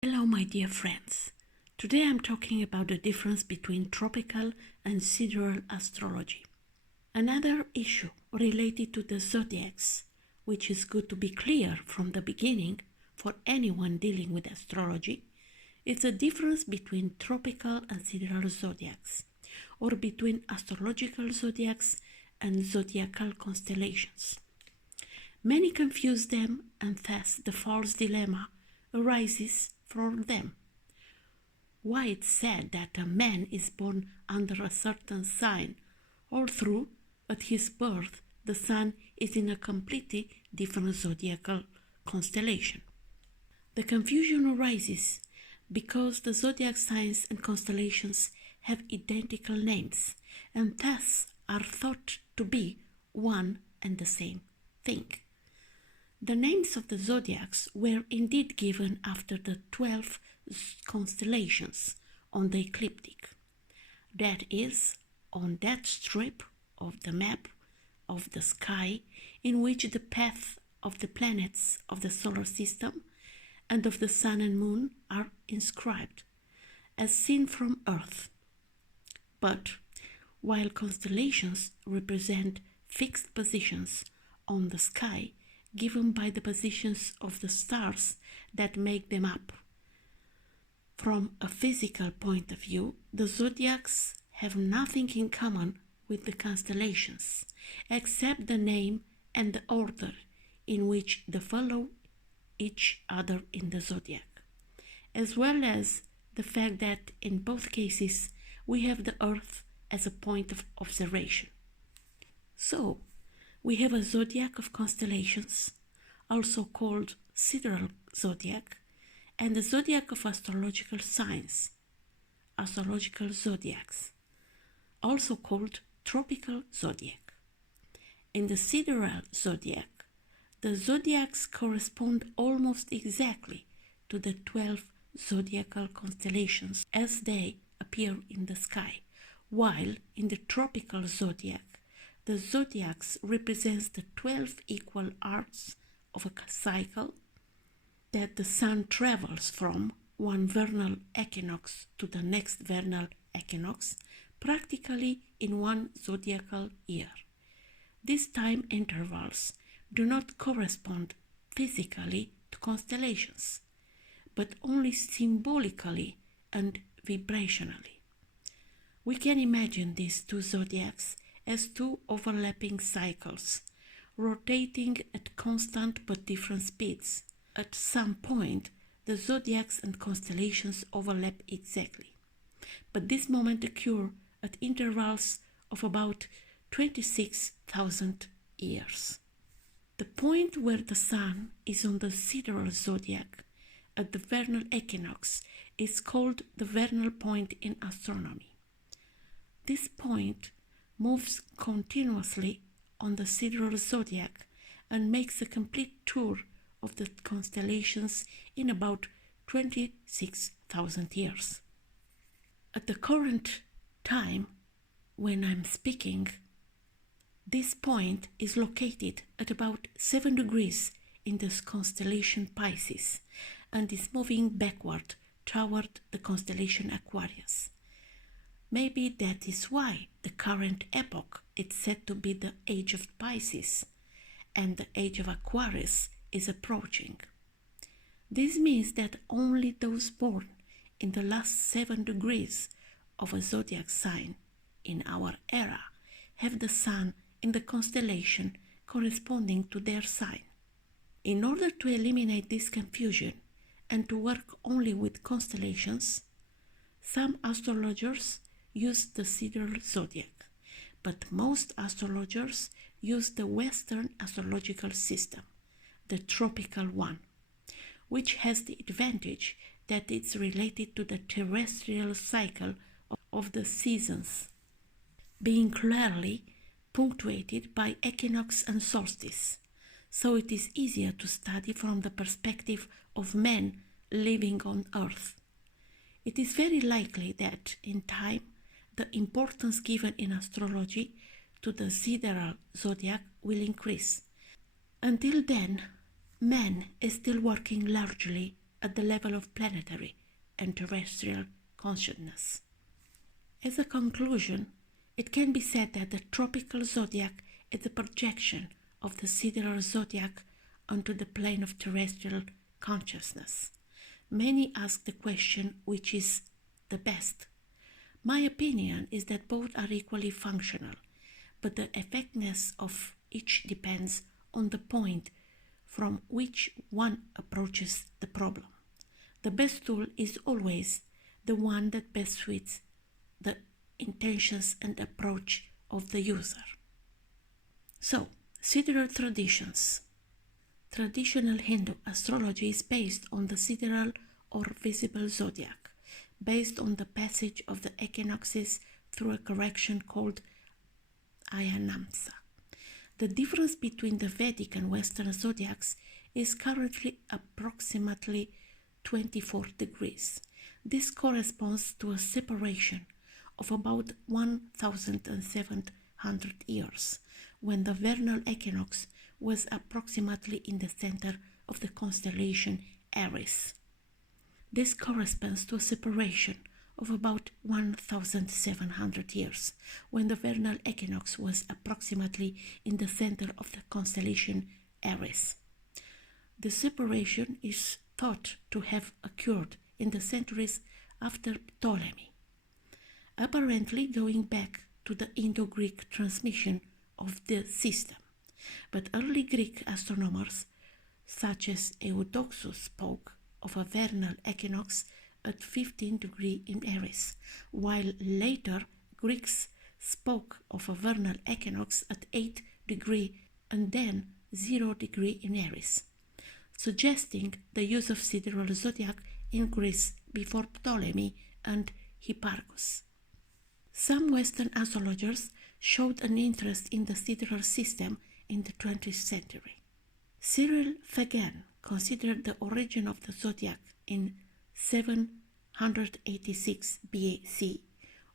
Hello, my dear friends. Today I'm talking about the difference between tropical and sidereal astrology. Another issue related to the zodiacs, which is good to be clear from the beginning for anyone dealing with astrology, is the difference between tropical and sidereal zodiacs, or between astrological zodiacs and zodiacal constellations. Many confuse them, and thus the false dilemma arises from them. Why it's said that a man is born under a certain sign, although at his birth the sun is in a completely different zodiacal constellation. The confusion arises because the zodiac signs and constellations have identical names and thus are thought to be one and the same thing. The names of the zodiacs were indeed given after the 12 constellations on the ecliptic. That is, on that strip of the map of the sky in which the path of the planets of the solar system and of the sun and moon are inscribed, as seen from Earth. But while constellations represent fixed positions on the sky, given by the positions of the stars that make them up. From a physical point of view, the zodiacs have nothing in common with the constellations, except the name and the order in which they follow each other in the zodiac, as well as the fact that in both cases we have the Earth as a point of observation. So, we have a zodiac of constellations, also called sideral zodiac, and the zodiac of astrological signs, astrological zodiacs, also called tropical zodiac. In the sidereal zodiac, the zodiacs correspond almost exactly to the 12 zodiacal constellations as they appear in the sky, while in the tropical zodiac, the zodiacs represents the 12 equal arcs of a cycle that the sun travels from one vernal equinox to the next vernal equinox, practically in one zodiacal year. These time intervals do not correspond physically to constellations, but only symbolically and vibrationally. We can imagine these two zodiacs as two overlapping cycles, rotating at constant but different speeds. At some point, the zodiacs and constellations overlap exactly, but this moment occurs at intervals of about 26,000 years. The point where the sun is on the sidereal zodiac at the vernal equinox is called the vernal point in astronomy. This point moves continuously on the sidereal zodiac and makes a complete tour of the constellations in about 26,000 years. At the current time when I'm speaking, this point is located at about 7 degrees in the constellation Pisces and is moving backward toward the constellation Aquarius. Maybe that is why the current epoch is said to be the age of Pisces and the age of Aquarius is approaching. This means that only those born in the last 7 degrees of a zodiac sign in our era have the sun in the constellation corresponding to their sign. In order to eliminate this confusion and to work only with constellations, some astrologers use the sidereal zodiac, but most astrologers use the Western astrological system, the tropical one, which has the advantage that it's related to the terrestrial cycle of the seasons, being clearly punctuated by equinox and solstice, so it is easier to study from the perspective of men living on Earth. It is very likely that, in time, the importance given in astrology to the sidereal zodiac will increase. Until then, man is still working largely at the level of planetary and terrestrial consciousness. As a conclusion, it can be said that the tropical zodiac is a projection of the sideral zodiac onto the plane of terrestrial consciousness. Many ask the question, which is the best? My opinion is that both are equally functional, but the effectiveness of each depends on the point from which one approaches the problem. The best tool is always the one that best suits the intentions and approach of the user. So, sidereal traditions. Traditional Hindu astrology is based on the sideral or visible zodiac, based on the passage of the equinoxes through a correction called Ayanamsa. The difference between the Vedic and Western zodiacs is currently approximately 24 degrees. This corresponds to a separation of about 1,700 years, when the vernal equinox was approximately in the center of the constellation Aries. This corresponds to a separation of about 1,700 years, when the vernal equinox was approximately in the center of the constellation Aries. The separation is thought to have occurred in the centuries after Ptolemy, apparently going back to the Indo-Greek transmission of the system. But early Greek astronomers, such as Eudoxus, spoke of a vernal equinox at 15 degrees in Aries, while later Greeks spoke of a vernal equinox at 8 degrees and then 0 degree in Aries, suggesting the use of sidereal zodiac in Greece before Ptolemy and Hipparchus. Some Western astrologers showed an interest in the sidereal system in the 20th century. Cyril Fagan considered the origin of the zodiac in 786 BC,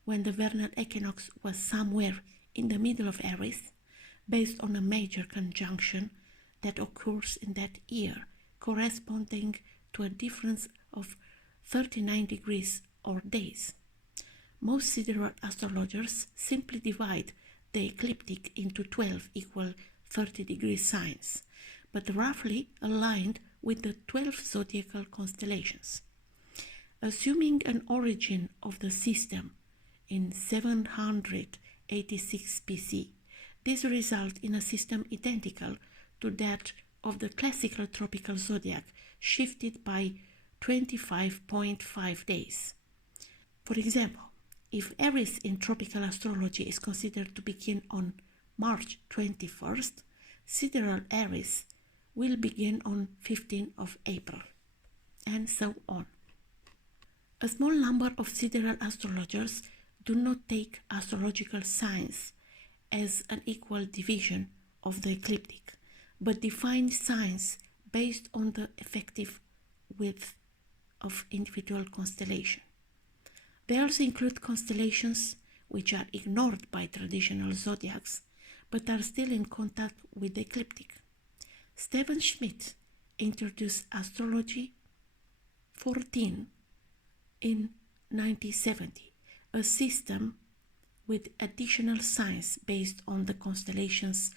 when the vernal equinox was somewhere in the middle of Aries, based on a major conjunction that occurs in that year, corresponding to a difference of 39 degrees or days. Most sidereal astrologers simply divide the ecliptic into 12 equal 30-degree signs, but roughly aligned with the 12 zodiacal constellations. Assuming an origin of the system in 786 BC, this results in a system identical to that of the classical tropical zodiac, shifted by 25.5 days. For example, if Aries in tropical astrology is considered to begin on March 21st, sidereal Aries will begin on 15th of April, and so on. A small number of sidereal astrologers do not take astrological signs as an equal division of the ecliptic, but define signs based on the effective width of individual constellation. They also include constellations which are ignored by traditional zodiacs, but are still in contact with the ecliptic. Stephen Schmidt introduced Astrology 14 in 1970, a system with additional signs based on the constellations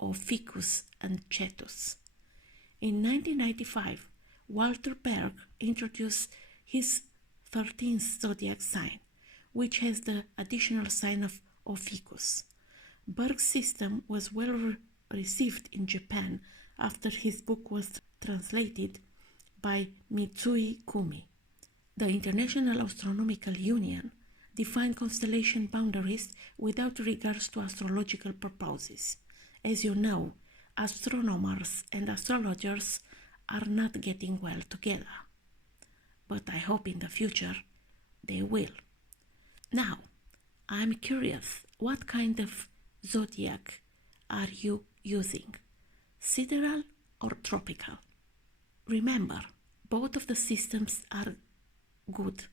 of Ficus and Cetus. In 1995, Walter Berg introduced his 13th zodiac sign, which has the additional sign of Ficus. Berg's system was well received in Japan after his book was translated by Mitsui Kumi. The International Astronomical Union defined constellation boundaries without regards to astrological purposes. As you know, astronomers and astrologers are not getting well together, but I hope in the future they will. Now, I'm curious, what kind of zodiac are you using? Sidereal or tropical? Remember, both of the systems are good.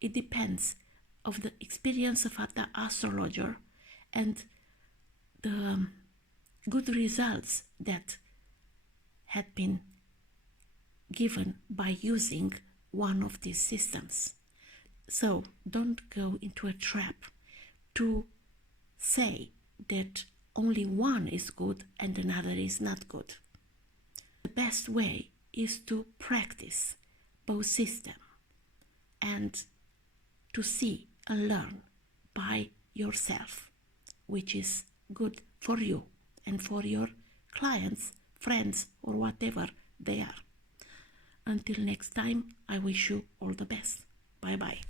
It depends of the experience of the astrologer and the good results that had been given by using one of these systems. So don't go into a trap to say that only one is good and another is not good. The best way is to practice both systems and to see and learn by yourself, which is good for you and for your clients, friends, or whatever they are. Until next time, I wish you all the best. Bye bye.